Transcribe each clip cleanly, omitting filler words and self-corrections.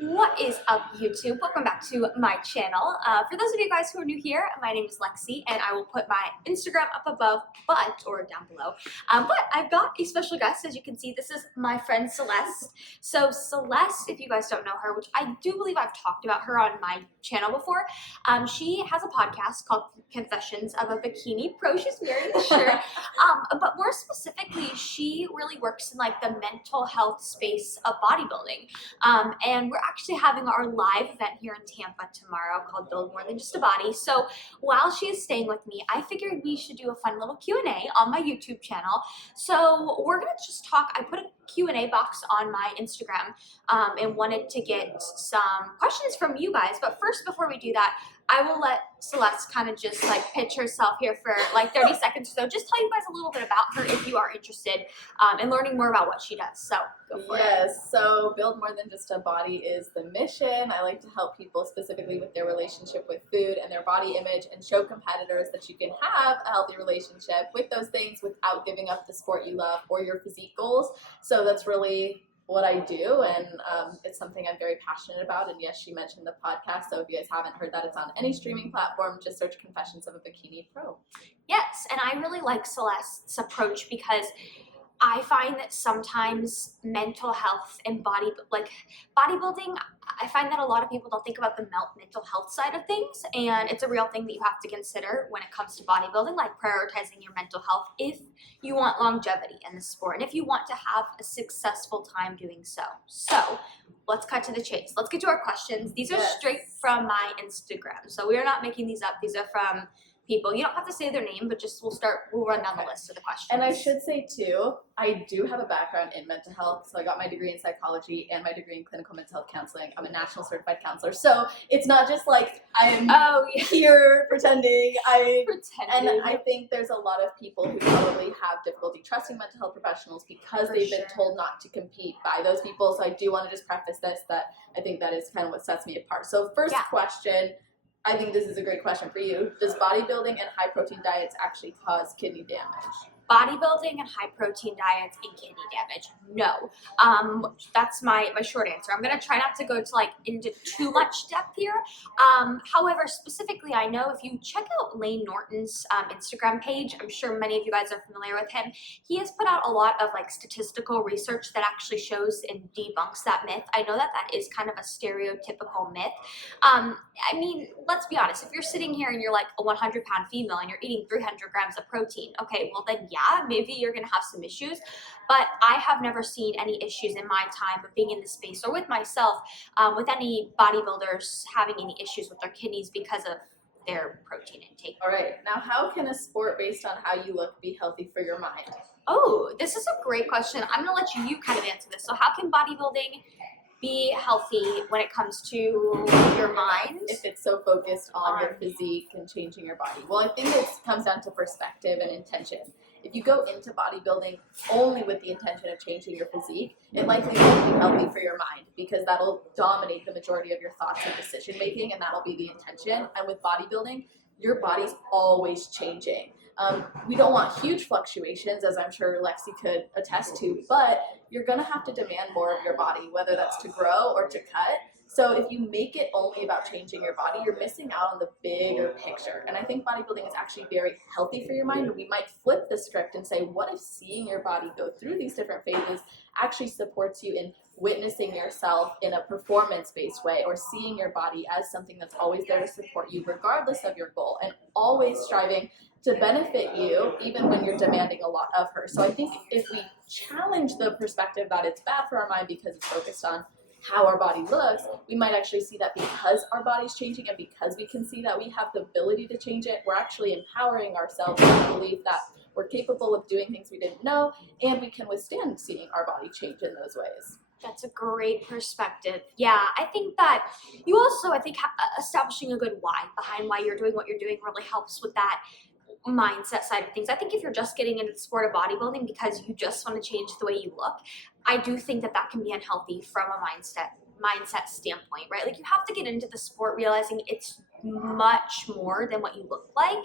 What is up, YouTube? Welcome back to my channel. For those of you guys who are new here, my name is Lexi, and I will put my Instagram up above, or down below. But I've got a special guest. As you can see, this is my friend Celeste. So Celeste, if you guys don't know her, which I do believe I've talked about her on my channel before, she has a podcast called Confessions of a Bikini Pro. She's wearing the shirt. But more specifically, she really works in like the mental health space of bodybuilding. And we're actually having our live event here in Tampa tomorrow called Build More Than Just a Body. So while she is staying with me, I figured we should do a fun little Q&A on my YouTube channel. So we're going to just talk. I put a Q&A box on my Instagram and wanted to get some questions from you guys. But first, before we do that, I will let Celeste kind of just like pitch herself here for like 30 seconds or so. Just tell you guys a little bit about her if you are interested in learning more about what she does. So go for it. Yes, so Build More Than Just a Body is the mission. I like to help people specifically with their relationship with food and their body image and show competitors that you can have a healthy relationship with those things without giving up the sport you love or your physique goals. So that's really what I do, and it's something I'm very passionate about. And yes, she mentioned the podcast, so if you guys haven't heard that, it's on any streaming platform. Just search Confessions of a Bikini Pro. Yes, and I really like Celeste's approach because I find that sometimes mental health and bodybuilding, I find that a lot of people don't think about the mental health side of things, and it's a real thing that you have to consider when it comes to bodybuilding, like prioritizing your mental health if you want longevity in the sport and if you want to have a successful time doing so. So let's cut to the chase. Let's get to our questions. These are straight from my Instagram, so we are not making these up. These are from people. You don't have to say their name, but just we'll run down the list of the questions. And I should say too, I do have a background in mental health. So I got my degree in psychology and my degree in clinical mental health counseling. I'm a national certified counselor. So it's not just like I'm here pretending. And I think there's a lot of people who probably have difficulty trusting mental health professionals because they've been told not to compete by those people. So I do want to just preface this that I think that is kind of what sets me apart. So first question, I think this is a great question for you. Does bodybuilding and high protein diets actually cause kidney damage? Bodybuilding and high protein diets and kidney damage? No. That's my short answer. I'm gonna try not to go to like into too much depth here. However, specifically, I know if you check out Lane Norton's Instagram page, I'm sure many of you guys are familiar with him. He has put out a lot of like statistical research that actually shows and debunks that myth. I know that is kind of a stereotypical myth. I mean, let's be honest. If you're sitting here and you're like a 100-pound female and you're eating 300 grams of protein, okay, well then maybe you're going to have some issues, but I have never seen any issues in my time of being in this space or with myself with any bodybuilders having any issues with their kidneys because of their protein intake. All right. Now, how can a sport based on how you look be healthy for your mind? Oh, this is a great question. I'm going to let you kind of answer this. So how can bodybuilding be healthy when it comes to your mind? If it's so focused on your physique and changing your body. Well, I think it comes down to perspective and intention. If you go into bodybuilding only with the intention of changing your physique, it likely won't be healthy for your mind because that'll dominate the majority of your thoughts and decision making, and that'll be the intention. And with bodybuilding, your body's always changing. We don't want huge fluctuations, as I'm sure Lexi could attest to, but you're going to have to demand more of your body, whether that's to grow or to cut. So if you make it only about changing your body, you're missing out on the bigger picture. And I think bodybuilding is actually very healthy for your mind. We might flip the script and say, what if seeing your body go through these different phases actually supports you in witnessing yourself in a performance-based way, or seeing your body as something that's always there to support you regardless of your goal and always striving to benefit you even when you're demanding a lot of her. So I think if we challenge the perspective that it's bad for our mind because it's focused on how our body looks, we might actually see that because our body's changing and because we can see that we have the ability to change it, we're actually empowering ourselves to believe that we're capable of doing things we didn't know, and we can withstand seeing our body change in those ways. That's a great perspective. Yeah, I think that you also, establishing a good why behind why you're doing what you're doing really helps with that mindset side of things. I think if you're just getting into the sport of bodybuilding because you just want to change the way you look, I do think that can be unhealthy from a mindset standpoint, right? Like you have to get into the sport realizing it's much more than what you look like.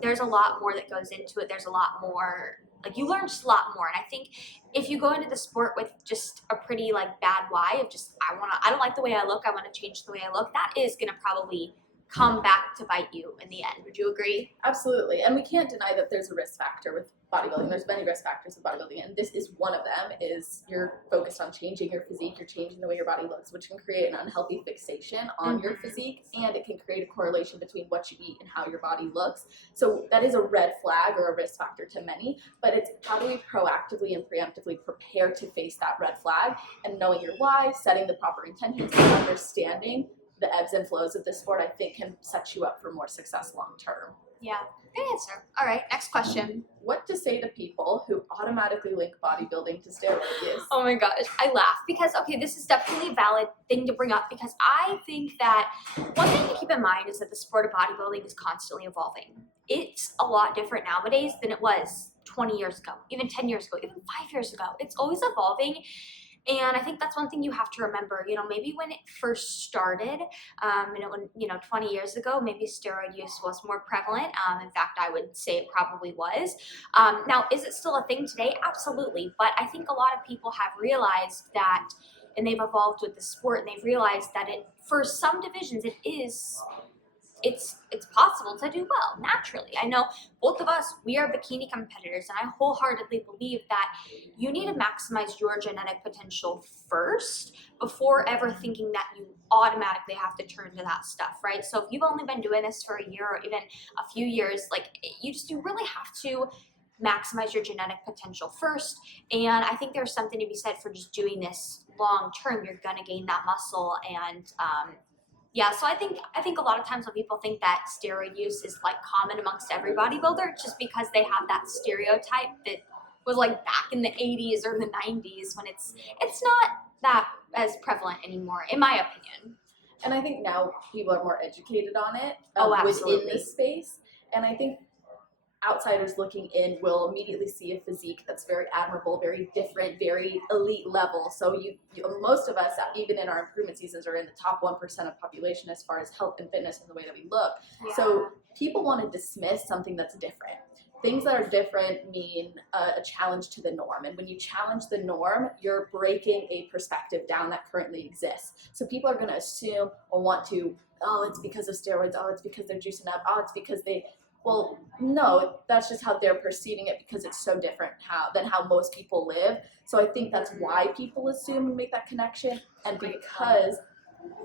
There's a lot more that goes into it. There's a lot more Like you learn just a lot more. And I think if you go into the sport with just a pretty like bad why of just, I don't like the way I look, I want to change the way I look, that is going to probably come back to bite you in the end. Would you agree? Absolutely. And we can't deny that there's a risk factor with bodybuilding. There's many risk factors with bodybuilding, and this is one of them. Is you're focused on changing your physique, you're changing the way your body looks, which can create an unhealthy fixation on your physique, and it can create a correlation between what you eat and how your body looks. So that is a red flag or a risk factor to many, but it's how do we proactively and preemptively prepare to face that red flag, and knowing your why, setting the proper intentions, and understanding the ebbs and flows of this sport, I think can set you up for more success long term. Yeah, good answer. All right, next question. What to say to people who automatically link bodybuilding to steroid use? Oh my gosh, I laugh because, okay, this is definitely a valid thing to bring up because I think that one thing to keep in mind is that the sport of bodybuilding is constantly evolving. It's a lot different nowadays than it was 20 years ago, even 10 years ago, even 5 years ago. It's always evolving. And I think that's one thing you have to remember, maybe when it first started, 20 years ago, maybe steroid use was more prevalent. In fact, I would say it probably was. Now, is it still a thing today? Absolutely. But I think a lot of people have realized that, and they've evolved with the sport, and they've realized that for some divisions, it's possible to do well naturally. I know both of us, we are bikini competitors, and I wholeheartedly believe that you need to maximize your genetic potential first before ever thinking that you automatically have to turn to that stuff, right? So if you've only been doing this for a year or even a few years, like you really have to maximize your genetic potential first. And I think there's something to be said for just doing this long term. You're gonna gain that muscle, and yeah, so I think a lot of times when people think that steroid use is like common amongst every bodybuilder, it's just because they have that stereotype that was like back in the 80s or the 90s when it's not that as prevalent anymore, in my opinion. And I think now people are more educated on it within this space. And I think outsiders looking in will immediately see a physique that's very admirable, very different, very elite level. So most of us, even in our improvement seasons, are in the top 1% of population as far as health and fitness and the way that we look. Yeah. So people want to dismiss something that's different. Things that are different mean a challenge to the norm. And when you challenge the norm, you're breaking a perspective down that currently exists. So people are going to assume or want to, oh, it's because of steroids. Oh, it's because they're juicing up. Oh, it's because they... Well, no, that's just how they're perceiving it because it's so different than how most people live. So I think that's why people assume and make that connection. And because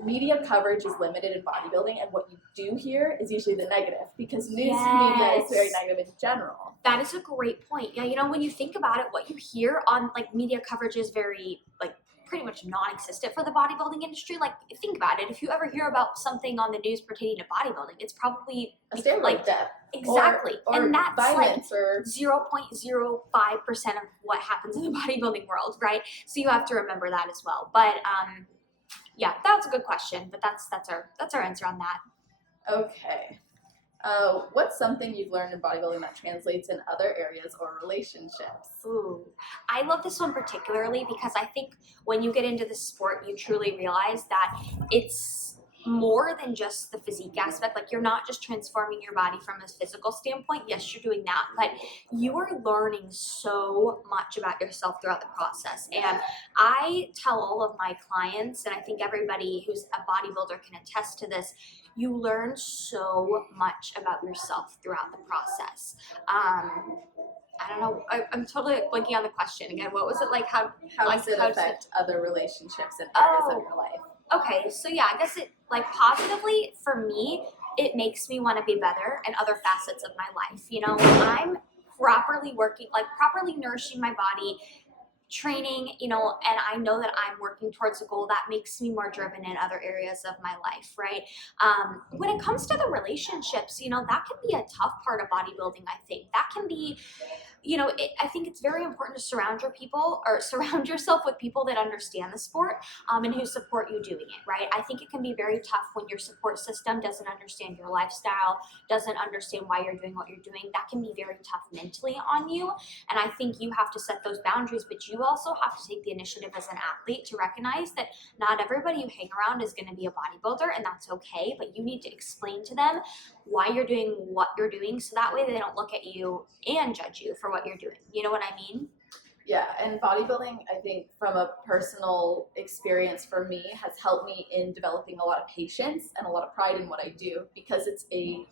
media coverage is limited in bodybuilding, and what you do hear is usually the negative because news media is very negative in general. That is a great point. Yeah, when you think about it, what you hear on like media coverage is very like pretty much non-existent for the bodybuilding industry. Like, think about it. If you ever hear about something on the news pertaining to bodybuilding, it's probably a steroid death. Exactly. Or and that's violence like or 0.05% of what happens in the bodybuilding world, right? So you have to remember that as well. But yeah, that was a good question. But that's our answer on that. Okay. What's something you've learned in bodybuilding that translates in other areas or relationships? Ooh, I love this one particularly because I think when you get into the sport, you truly realize that it's more than just the physique aspect. Like, you're not just transforming your body from a physical standpoint. Yes, you're doing that, but you are learning so much about yourself throughout the process. And I tell all of my clients, and I think everybody who's a bodybuilder can attest to this, you learn so much about yourself throughout the process. I don't know. I'm totally blanking on the question again. What was it like? How does it affect other relationships and areas of your life? Okay, so yeah, I guess it like positively for me, it makes me want to be better in other facets of my life. When I'm properly working, like properly nourishing my body, training, and I know that I'm working towards a goal that makes me more driven in other areas of my life, right? When it comes to the relationships, that can be a tough part of bodybuilding. I think that can be, I think it's very important to surround yourself with people that understand the sport and who support you doing it, right? I think it can be very tough when your support system doesn't understand your lifestyle, doesn't understand why you're doing what you're doing. That can be very tough mentally on you. And I think you have to set those boundaries, but you you also have to take the initiative as an athlete to recognize that not everybody you hang around is going to be a bodybuilder, and that's okay, but you need to explain to them why you're doing what you're doing, so that way they don't look at you and judge you for what you're doing. You know what I mean? Yeah, and bodybuilding, I think from a personal experience for me, has helped me in developing a lot of patience and a lot of pride in what I do, because it's a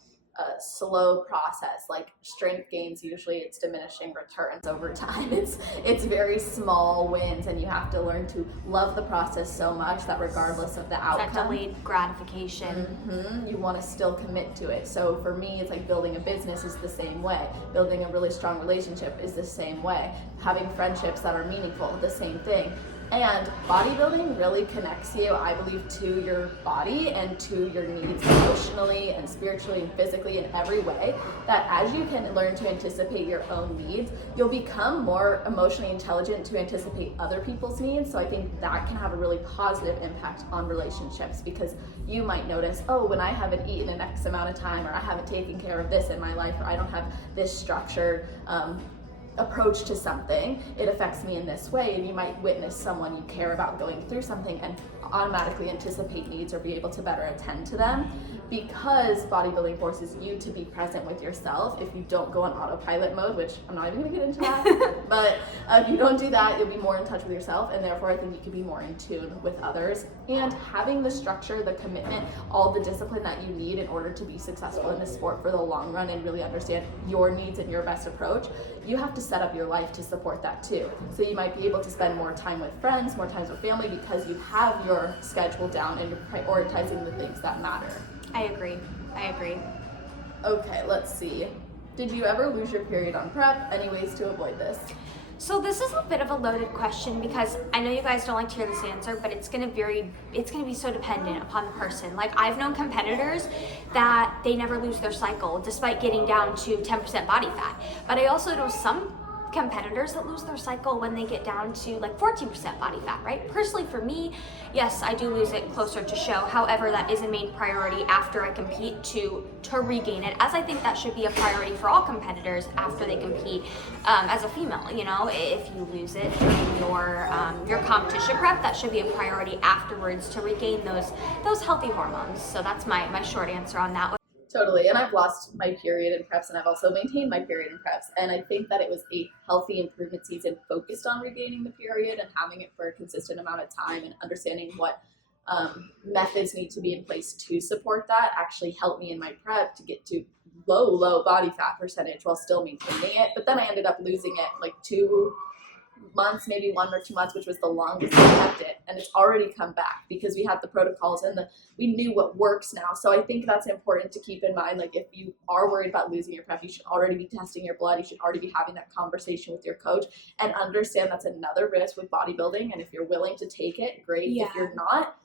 slow process. Like strength gains, usually it's diminishing returns over time. It's very small wins, and you have to learn to love the process so much that regardless of the outcome, that delayed gratification, you want to still commit to it. So for me, it's like building a business is the same way. Building a really strong relationship is the same way. Having friendships that are meaningful, the same thing. And bodybuilding really connects you, I believe, to your body and to your needs emotionally and spiritually and physically in every way, that as you can learn to anticipate your own needs, you'll become more emotionally intelligent to anticipate other people's needs. So I think that can have a really positive impact on relationships, because you might notice, oh, when I haven't eaten an X amount of time, or I haven't taken care of this in my life, or I don't have this structured approach to something, it affects me in this way. And you might witness someone you care about going through something and automatically anticipate needs or be able to better attend to them, because bodybuilding forces you to be present with yourself. If you don't go on autopilot mode, which I'm not even gonna get into that, but if you don't do that, you'll be more in touch with yourself, and therefore I think you can be more in tune with others. And having the structure, the commitment, all the discipline that you need in order to be successful in this sport for the long run and really understand your needs and your best approach, you have to set up your life to support that too. So you might be able to spend more time with friends, more time with family, because you have your schedule down and you're prioritizing the things that matter. I agree. Okay, let's see. Did you ever lose your period on prep? Any ways to avoid this? So this is a bit of a loaded question, because I know you guys don't like to hear this answer, but it's gonna be so dependent upon the person. Like, I've known competitors that they never lose their cycle despite getting down to 10% body fat. But I also know some competitors that lose their cycle when they get down to like 14% body fat, right? Personally, for me, yes, I do lose it closer to show. However, that is a main priority after I compete to regain it, as I think that should be a priority for all competitors after they compete. As a female, you know, if you lose it during your competition prep, that should be a priority afterwards to regain those healthy hormones. So that's my short answer on that one. Totally, and I've lost my period in preps, and I've also maintained my period in preps, and I think that it was a healthy improvement season focused on regaining the period and having it for a consistent amount of time, and understanding what methods need to be in place to support that actually helped me in my prep to get to low body fat percentage while still maintaining it. But then I ended up losing it like 2 months, maybe 1 or 2 months, which was the longest I kept it, and it's already come back because we had the protocols and we knew what works now. So I think that's important to keep in mind. Like, if you are worried about losing your prep, you should already be testing your blood. You should already be having that conversation with your coach, and understand that's another risk with bodybuilding. And if you're willing to take it, great. Yeah. If you're not,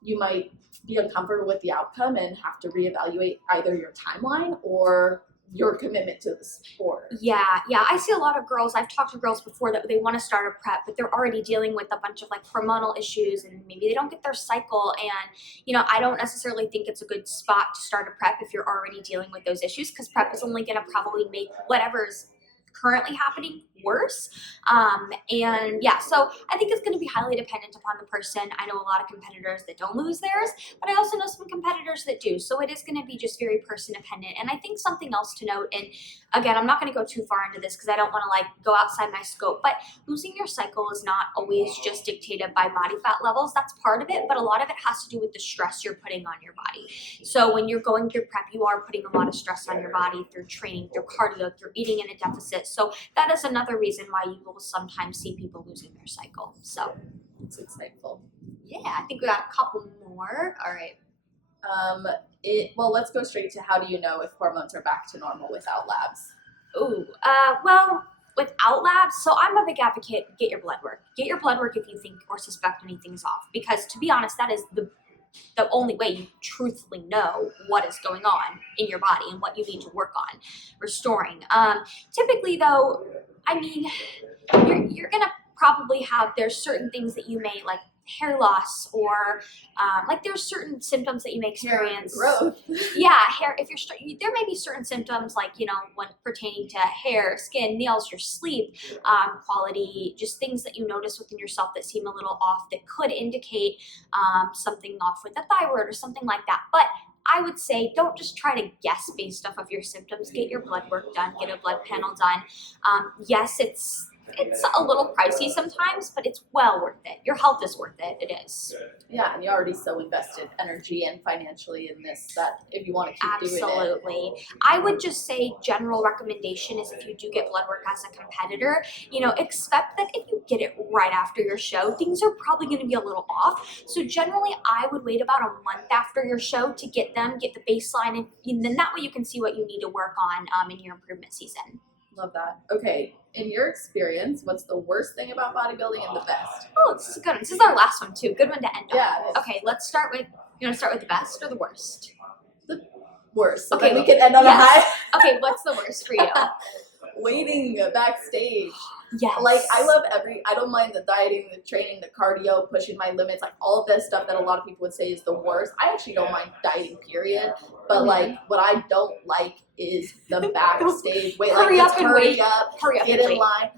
you might be uncomfortable with the outcome and have to reevaluate either your timeline or your commitment to the sport. Yeah, I see a lot of girls, I've talked to girls before that they want to start a prep, but they're already dealing with a bunch of like hormonal issues, and maybe they don't get their cycle. And, you know, I don't necessarily think it's a good spot to start a prep if you're already dealing with those issues, because prep is only going to probably make whatever's currently happening worse. And yeah, so I think it's going to be highly dependent upon the person. I know a lot of competitors that don't lose theirs, but I also know some competitors that do. So it is going to be just very person dependent. And I think something else to note, and again, I'm not going to go too far into this because I don't want to like go outside my scope, but losing your cycle is not always just dictated by body fat levels. That's part of it, but a lot of it has to do with the stress you're putting on your body. So when you're going through prep, you are putting a lot of stress on your body through training, through cardio, through eating in a deficit. So that is another reason why you will sometimes see people losing their cycle. So it's insightful. Yeah, I think we got a couple more. All right. Well, let's go straight to, how do you know if hormones are back to normal without labs? Well, without labs, so I'm a big advocate, get your blood work. Get your blood work if you think or suspect anything's off, because to be honest, that is the only way you truthfully know what is going on in your body and what you need to work on restoring. Typically though, I mean, you're gonna probably have, there's certain things that you may, like hair loss or like there's certain symptoms that you may experience. Hair growth. Yeah, hair. If there may be certain symptoms like when pertaining to hair, skin, nails, your sleep quality, just things that you notice within yourself that seem a little off that could indicate something off with the thyroid or something like that. But I would say don't just try to guess based off of your symptoms. Get your blood work done. Get a blood panel done. Yes, it's a little pricey sometimes, but it's well worth it. Your health is worth it. It is. Yeah, and you're already so invested energy and financially in this that if you want to keep doing it. Absolutely. I would just say general recommendation is if you do get blood work as a competitor, expect that if you get it right after your show, things are probably going to be a little off. So generally, I would wait about a month after your show to get the baseline, and then that way you can see what you need to work on in your improvement season. Love that. Okay, in your experience, what's the worst thing about bodybuilding and the best? Oh, this is a good one. This is our last one too. Good one to end on. Yeah. Okay, let's start with. You want to start with the best or the worst? The worst. So Okay, then we can end on a high. Okay, what's the worst for you? Waiting backstage. Yes. Like, I don't mind the dieting, the training, the cardio, pushing my limits, like all of this stuff that a lot of people would say is the worst. I actually don't mind dieting, period. But like, what I don't like is the backstage wait. Hurry Like, up and hurry wait. up, Hurry up get and in wait. line.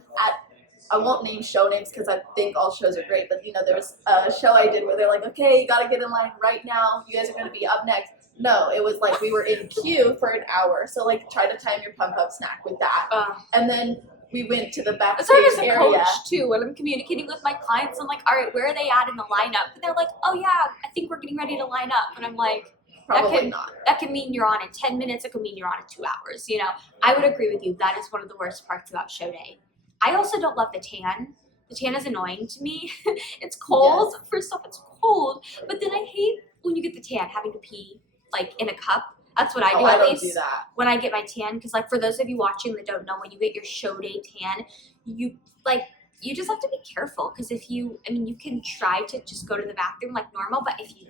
I won't name show names because I think all shows are great, but there was a show I did where they're like, okay, you gotta get in line right now. You guys are gonna be up next. No, it was like we were in queue for an hour. So like, try to time your pump up snack with that. And then we went to the backstage Sorry, as a area. coach too, when I'm communicating with my clients, I'm like, all right, where are they at in the lineup? And they're like, oh yeah, I think we're getting ready to line up. And I'm like, Probably not. That can mean you're on in 10 minutes. It could mean you're on in 2 hours. I would agree with you. That is one of the worst parts about show day. I also don't love the tan. The tan is annoying to me. It's cold. Yes. First off, it's cold. But then I hate when you get the tan, having to pee like in a cup. That's what I do. I at least do that. when I get my tan. Because like for those of you watching that don't know, when you get your show day tan, you just have to be careful. Because you can try to just go to the bathroom like normal, but if you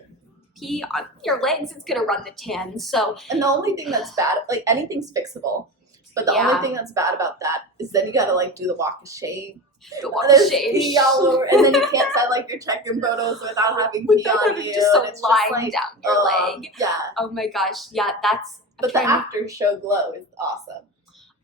pee on your legs, it's gonna run the tan. So, and the only thing that's bad, like anything's fixable, but the only thing that's bad about that is then you gotta like do the walk of shame. The walk of There's shame. pee all over, and then you can't send like your check-in photos without having pee on you. Just and it's lying like, down your leg. Yeah. Oh my gosh, yeah, that's. But the after show glow is awesome.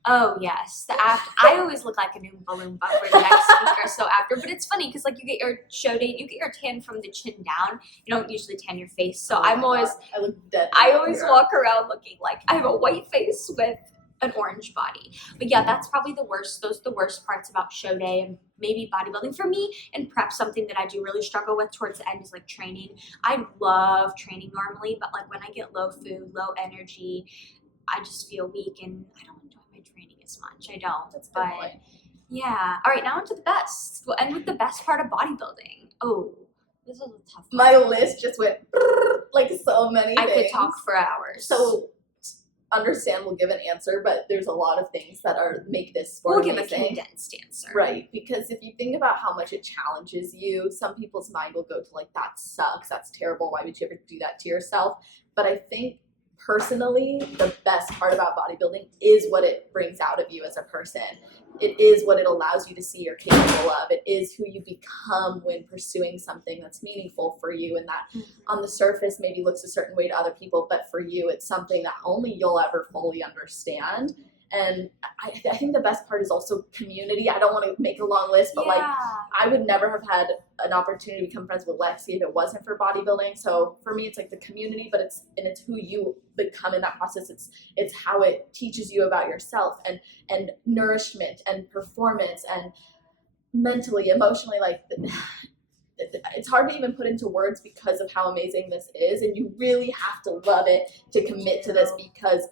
Oh yes, the after. I always look like a Oompa Loompa for the next week or so after. But it's funny because like you get your show date, you get your tan from the chin down. You don't usually tan your face, so I look dead. I always walk around looking like I have a white face with an orange body. But yeah, that's probably the worst. Those are the worst parts about show day and maybe bodybuilding for me. And prep, something that I do really struggle with towards the end is like training. I love training normally, but like when I get low food, low energy, I just feel weak and I don't enjoy my training as much. I don't. That's a good point. Yeah. All right, now on to the best. We'll end with the best part of bodybuilding. Oh, this is a tough one. My list just went like so many I things. could talk for hours. So understand, we'll give an answer, but there's a lot of things that make this sport we'll amazing. Give a condensed answer. Right, because if you think about how much it challenges you, some people's mind will go to like, that sucks, that's terrible, why would you ever do that to yourself? But I think personally, the best part about bodybuilding is what it brings out of you as a person. It is what it allows you to see you're capable of. It is who you become when pursuing something that's meaningful for you and that on the surface maybe looks a certain way to other people, but for you it's something that only you'll ever fully understand. And I think the best part is also community. I don't want to make a long list, but like I would never have had an opportunity to become friends with Lexi if it wasn't for bodybuilding. So for me, it's like the community, but it's who you become in that process. It's how it teaches you about yourself and nourishment and performance and mentally, emotionally. Like it's hard to even put into words because of how amazing this is, and you really have to love it to commit to this because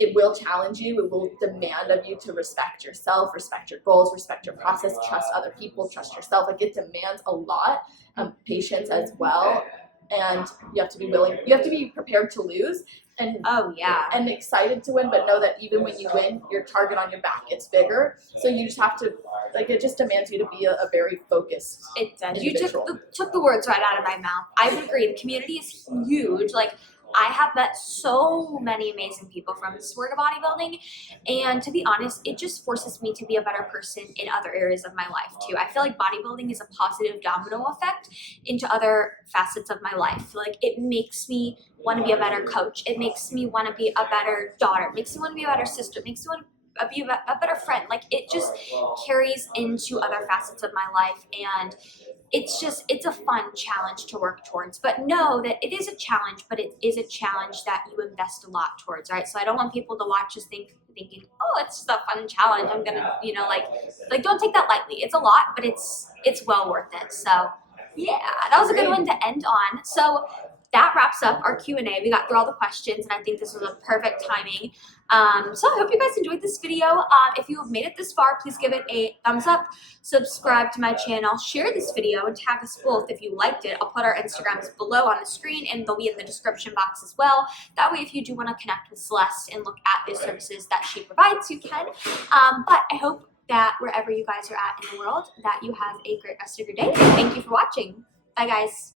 it will challenge you. It will demand of you to respect yourself, respect your goals, respect your process, trust other people, trust yourself. Like it demands a lot of patience as well. And you have to be willing, you have to be prepared to lose and and excited to win, but know that even when you win, your target on your back gets bigger. So you just have to, like, it just demands you to be a very focused It does. individual. You took the words right out of my mouth. I would agree. The community is huge. Like, I have met so many amazing people from the sport of bodybuilding, and to be honest, it just forces me to be a better person in other areas of my life too. I feel like bodybuilding is a positive domino effect into other facets of my life. Like, it makes me want to be a better coach. It makes me want to be a better daughter. It makes me want to be a better sister. It makes me want to be a better friend. Like, it just carries into other facets of my life, and it's a fun challenge to work towards. But know that it is a challenge, but it is a challenge that you invest a lot towards, right? So I don't want people to watch us thinking, oh, it's just a fun challenge, I'm gonna, like don't take that lightly. It's a lot, but it's well worth it. So yeah, that was a good one to end on. So that wraps up our Q&A. We got through all the questions, and I think this was a perfect timing. So I hope you guys enjoyed this video. If you have made it this far, please give it a thumbs up, subscribe to my channel, share this video, and tag us both if you liked it. I'll put our Instagrams below on the screen, and they'll be in the description box as well. That way, if you do want to connect with Celeste and look at the services that she provides, you can. But I hope that wherever you guys are at in the world, that you have a great rest of your day. Thank you for watching. Bye, guys.